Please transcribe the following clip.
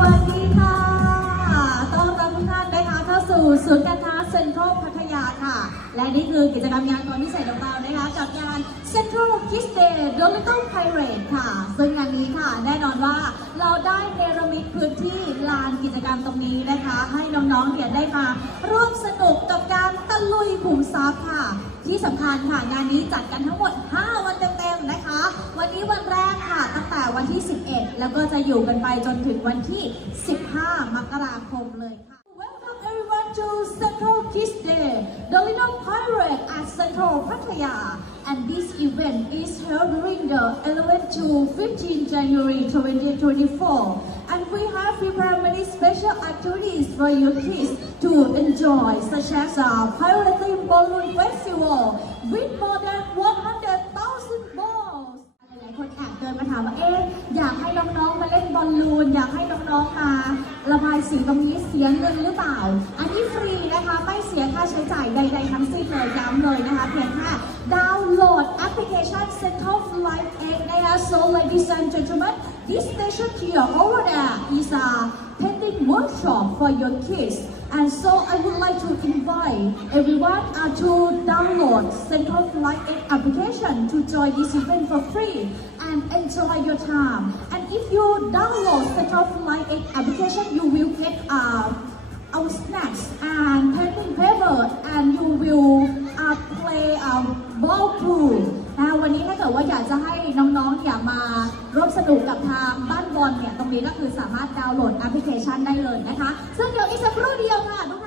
วัสดีค่ะต้อนรับทุกท่านนะคะเข้าสู่ศูนย์การค้าเซ็นทรัลพัทยาค่ะ และนี่คือกิจกรรมงานความพิเศษของเรานะคะกับงาน Central Kids Day The Little Pirate ค่ะ ซึ่งงานนี้ค่ะแน่นอนว่าเราได้เนรมิตพื้นที่ลานกิจกรรมตรงนี้นะคะ ให้น้องๆเนี่ยได้มาร่วมสนุกกับการตะลุยขุมทรัพย์ค่ะ ที่สำคัญค่ะงานนี้จัดกันทั้งหมด 5 วันเต็มๆนะคะ วันนี้วันแรกค่ะ ตั้งแต่วันที่ 11 แล้วก็จะอยู่กันไปจนถึงวันที่ 15 มกราคมเลยค่ะ Welcome everyone to Central Kids Day, the Little Pirate at Central Pattaya. And this event is held during the 11 to 15 January 2024. And we have prepared many special activities for your kids to enjoy, such as a Pirate ามว่าเอ๊ะอยากให้น้องๆมาเล่นบอลลูน อยากให้น้องๆมาระบายสีตรงนี้เสียเงินหรือเปล่า อันนี้ฟรีนะคะไม่เสียค่าใช้จ่ายใด ๆ ทั้งสิ้นเลยย้ำเลยนะคะเพียงแค่ดาวน์โหลดแอปพลิเคชัน Central Flight X นะคะ so ladies and gentlemen this station here over there is a painting workshop for your kids and so I would like to invite everyone uh, to download Central Flight X application to join this event for free enjoy your time. And if you download Central Flight X application, you will get uh, our snacks and painting paper and you will uh, play a ball pool นะวันนี้ถ้าเกิดว่าอยากจะให้น้องๆอยากมาร่วมสนุกกับทางบ้านบอลเนี่ยตรงนี้ก็คือสามารถดาวน์โหลดแอปพลิเคชันได้เลยนะคะ ซึ่งเดี๋ยวอีกสักครู่เดียวค่ะทุก